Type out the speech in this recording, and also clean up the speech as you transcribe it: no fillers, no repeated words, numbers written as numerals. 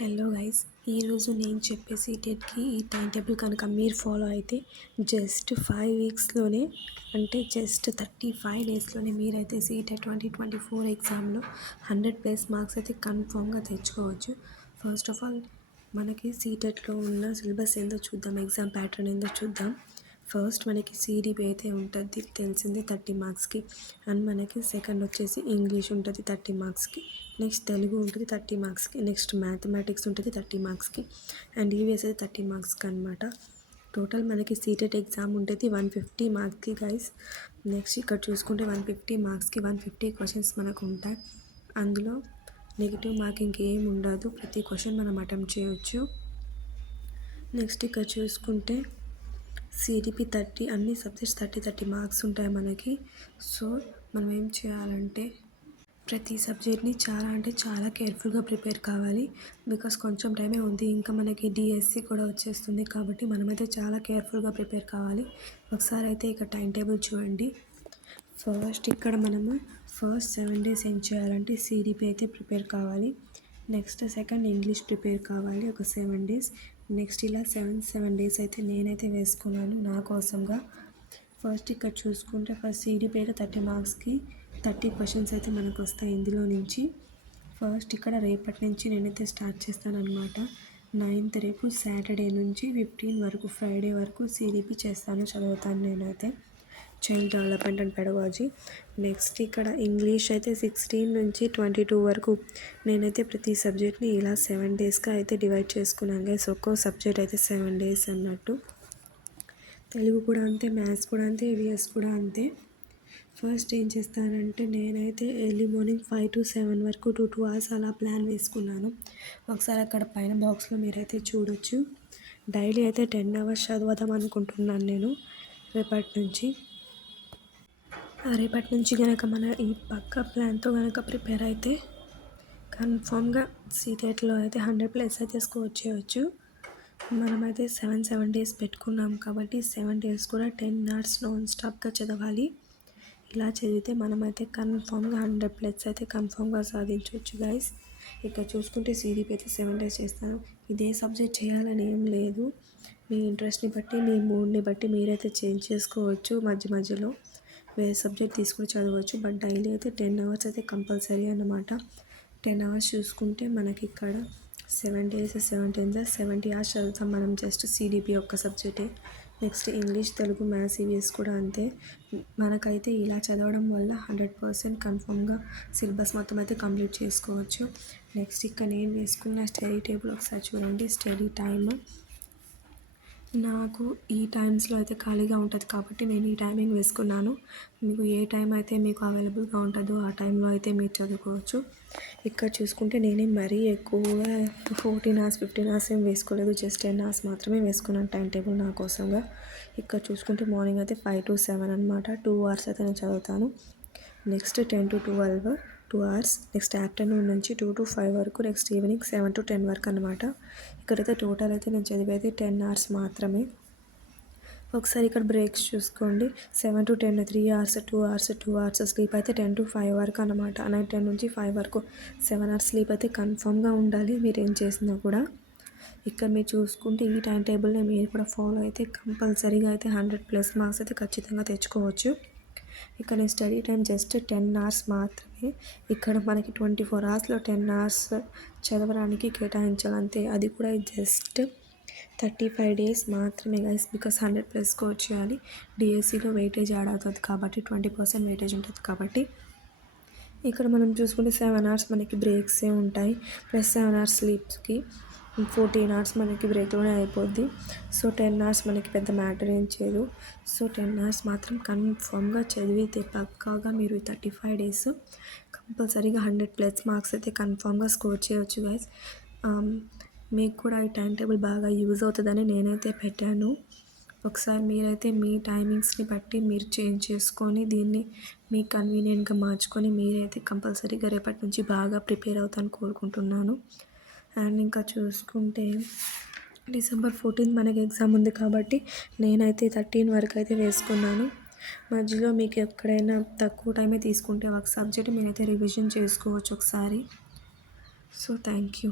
Hello guys, ఈరోజు నేను చెప్పే సీటెట్కి ఈ టైం టేబుల్ కనుక మీరు ఫాలో అయితే జస్ట్ 5 వీక్స్లోనే అంటే జస్ట్ 35 డేస్లోనే మీరైతే సీటెట్ 2024 ఎగ్జామ్లో 100+ మార్క్స్ అయితే కన్ఫామ్గా తెచ్చుకోవచ్చు. ఫస్ట్ ఆఫ్ ఆల్ మనకి సీటెట్లో ఉన్న సిలబస్ ఏందో చూద్దాం, ఎగ్జామ్ ప్యాటర్న్ ఏందో చూద్దాం. ఫస్ట్ మనకి సిడిపి అయితే ఉంటుంది, తెలిసింది 30 మార్క్స్కి. అండ్ మనకి సెకండ్ వచ్చేసి ఇంగ్లీష్ ఉంటుంది 30 మార్క్స్కి. నెక్స్ట్ తెలుగు ఉంటుంది 30 మార్క్స్కి. నెక్స్ట్ మ్యాథమెటిక్స్ ఉంటుంది 30 మార్క్స్కి. అండ్ ఈవీఎస్ అయితే 30 మార్క్స్కి అనమాట. టోటల్ మనకి సీటెట్ ఎగ్జామ్ ఉంటుంది 150 మార్క్స్కి గైస్. నెక్స్ట్ ఇక్కడ చూసుకుంటే 150 మార్క్స్కి 150 క్వశ్చన్స్ మనకు ఉంటాయి. అందులో నెగిటివ్ మార్కింగ్ ఏం ఉండదు, ప్రతి క్వశ్చన్ మనం అటెంప్ట్ చేయొచ్చు. నెక్స్ట్ ఇక్కడ చూసుకుంటే సిడిపి 30, అన్ని సబ్జెక్ట్స్ 30 మార్క్స్ ఉంటాయి మనకి. సో మనం ఏం చేయాలంటే ప్రతి సబ్జెక్ట్ని చాలా కేర్ఫుల్గా ప్రిపేర్ కావాలి. బికాస్ కొంచెం టైమే ఉంది, ఇంకా మనకి డిఎస్సి కూడా వచ్చేస్తుంది. కాబట్టి మనమైతే చాలా కేర్ఫుల్గా ప్రిపేర్ కావాలి. ఒకసారి అయితే ఇక టైం టేబుల్ చూడండి. ఫస్ట్ ఇక్కడ మనము ఫస్ట్ 7 డేస్ ఏం చేయాలంటే సిడిపి అయితే ప్రిపేర్ కావాలి. నెక్స్ట్ సెకండ్ ఇంగ్లీష్ ప్రిపేర్ కావాలి ఒక 7 డేస్. నెక్స్ట్ ఇలా 7 డేస్ అయితే నేనైతే వేసుకున్నాను నా కోసంగా. ఫస్ట్ ఇక్కడ చూసుకుంటే ఫస్ట్ సిడిపి అయితే 30 మార్క్స్కి 30 క్వశ్చన్స్ అయితే మనకు వస్తాయి ఇందులో నుంచి. ఫస్ట్ ఇక్కడ రేపటి నుంచి నేనైతే స్టార్ట్ చేస్తాను అనమాట. 9th రేపు సాటర్డే నుంచి 15 వరకు ఫ్రైడే వరకు సిడిపి చదువుతాను నేనైతే, child development and pedagogy. Next ఇక్కడ ఇంగ్లీష్ అయితే 16 నుంచి 22 వరకు నేనైతే ప్రతి సబ్జెక్ట్ని ఇలా 7 డేస్గా అయితే డివైడ్ చేసుకున్నాను గైస్. ఒక్కో సబ్జెక్ట్ అయితే 7 డేస్ అన్నట్టు. తెలుగు కూడా అంతే, మ్యాథ్స్ కూడా అంతే, ఈవీఎస్ కూడా అంతే. ఫస్ట్ ఏం చేస్తానంటే నేనైతే ఎర్లీ మార్నింగ్ 5 to 7 వరకు 2 hours అలా ప్లాన్ వేసుకున్నాను. ఒకసారి అక్కడ పైన బాక్స్లో మీరైతే చూడొచ్చు. డైలీ అయితే 10 hours చదువుదాం అనుకుంటున్నాను నేను రేపటి నుంచి కనుక మన ఈ పక్క ప్లాన్తో కనుక ప్రిపేర్ అయితే కన్ఫామ్గా సీటెట్లో అయితే 100+ అయితే స్కోర్ చేయవచ్చు. మనమైతే 7 డేస్ పెట్టుకున్నాం కాబట్టి 7 డేస్ కూడా 10 hours నాన్ స్టాప్గా చదవాలి. ఇలా చదివితే మనమైతే కన్ఫామ్గా 100+ అయితే కన్ఫామ్గా సాధించవచ్చు గైస్. ఇక్కడ చూసుకుంటే సిడిపి అయితే 7 డేస్ చేస్తాను. ఇదే సబ్జెక్ట్ చేయాలని ఏం లేదు, మీ ఇంట్రెస్ట్ని బట్టి మీ మూడ్ని బట్టి మీరైతే చేంజ్ చేసుకోవచ్చు. మధ్యలో వేరే సబ్జెక్ట్ తీసుకుని చదవచ్చు. బట్ డైలీ అయితే 10 hours అయితే కంపల్సరీ అన్నమాట. 10 hours చూసుకుంటే మనకి ఇక్కడ 7 days 7 10 70 hours చదువుతాం మనం జస్ట్ సిడిపి ఒక్క సబ్జెక్టే. Next English, Telugu, maths, EVS కూడా అంతే. మనకైతే ఇలా చదవడం వల్ల 100% కన్ఫామ్గా సిలబస్ మొత్తం అయితే కంప్లీట్ చేసుకోవచ్చు. నెక్స్ట్ ఇక్కడ నేను వేసుకున్న స్టడీ టేబుల్ ఒకసారి చూడండి. స్టడీ టైమ్ నాకు ఈ టైమ్స్లో అయితే ఖాళీగా ఉంటుంది కాబట్టి నేను ఈ టైమింగ్ వేసుకున్నాను. మీకు ఏ టైం అయితే మీకు అవైలబుల్గా ఉంటుందో ఆ టైంలో అయితే మీరు చదువుకోవచ్చు. ఇక్కడ చూసుకుంటే నేనే మరీ ఎక్కువగా 14 hours 15 hours ఏం వేసుకోలేదు, జస్ట్ 10 hours మాత్రమే వేసుకున్నాను టైం టేబుల్ నా కోసంగా. ఇక్కడ చూసుకుంటే మార్నింగ్ అయితే 5 to 7 అనమాట, 2 hours అయితే నేను చదువుతాను. Next 10 to 12 2 hours. Next afternoon నుంచి 2 to 5 వరకు. నెక్స్ట్ ఈవినింగ్ 7 to 10 వరకు అనమాట. ఇక్కడైతే టోటల్ అయితే నేను చదివేది 10 hours మాత్రమే. ఒకసారి ఇక్కడ బ్రేక్స్ చూసుకోండి. 7 to 10 3 hours 2 hours 2 hours sleep అయితే 10 to 5 వరకు అనమాట. నైట్ 10 నుంచి 5 వరకు 7 hours స్లీప్ అయితే కన్ఫామ్గా ఉండాలి మీరు ఏం చేసినా కూడా. ఇక్కడ మీరు చూసుకుంటే ఈ టైం టేబుల్ని మీరు కూడా ఫాలో అయితే కంపల్సరీగా అయితే 100+ మార్క్స్ అయితే ఖచ్చితంగా తెచ్చుకోవచ్చు. ఇక్కడ నేను స్టడీ టైం జస్ట్ 10 hours మాత్రమే. ఇక్కడ మనకి 24 hours 10 hours చదవడానికి కేటాయించాలంతే, అది కూడా జస్ట్ 35 days మాత్రమే గైస్. బికాస్ 100+ స్కోర్ చేయాలి. డిఎస్సిలో వెయిటేజ్ యాడ్ అవుతుంది కాబట్టి 20% వెయిటేజ్ ఉంటుంది కాబట్టి. ఇక్కడ మనం చూసుకుంటే 7 hours మనకి బ్రేక్సే ఉంటాయి, ప్లస్ 7 hours స్లీప్స్కి 14 hours మనకి బ్రేక్లోనే అయిపోద్ది. సో 10 hours మనకి పెద్ద మ్యాటర్ ఏం చేయదు. సో 10 hours మాత్రం కన్ఫామ్గా చదివితే పక్కాగా మీరు 35 days కంపల్సరీగా 100+ మార్క్స్ అయితే కన్ఫామ్గా స్కోర్ చేయవచ్చు గైస్. మీకు కూడా ఈ టైం టేబుల్ బాగా యూజ్ అవుతుందని నేనైతే పెట్టాను. ఒకసారి మీరైతే మీ టైమింగ్స్ని బట్టి మీరు చేంజ్ చేసుకొని దీన్ని మీ కన్వీనియంట్గా మార్చుకొని మీరైతే కంపల్సరీగా రేపటి నుంచి బాగా ప్రిపేర్ అవుతాను కోరుకుంటున్నాను. అండ్ ఇంకా చూసుకుంటే December 14th మనకి ఎగ్జామ్ ఉంది కాబట్టి నేనైతే 13 వరకు అయితే వేసుకున్నాను. మధ్యలో మీకు ఎక్కడైనా తక్కువ టైమే తీసుకుంటే ఒక సబ్జెక్ట్ మీరైతే రివిజన్ చేసుకోవచ్చు ఒకసారి. So thank you.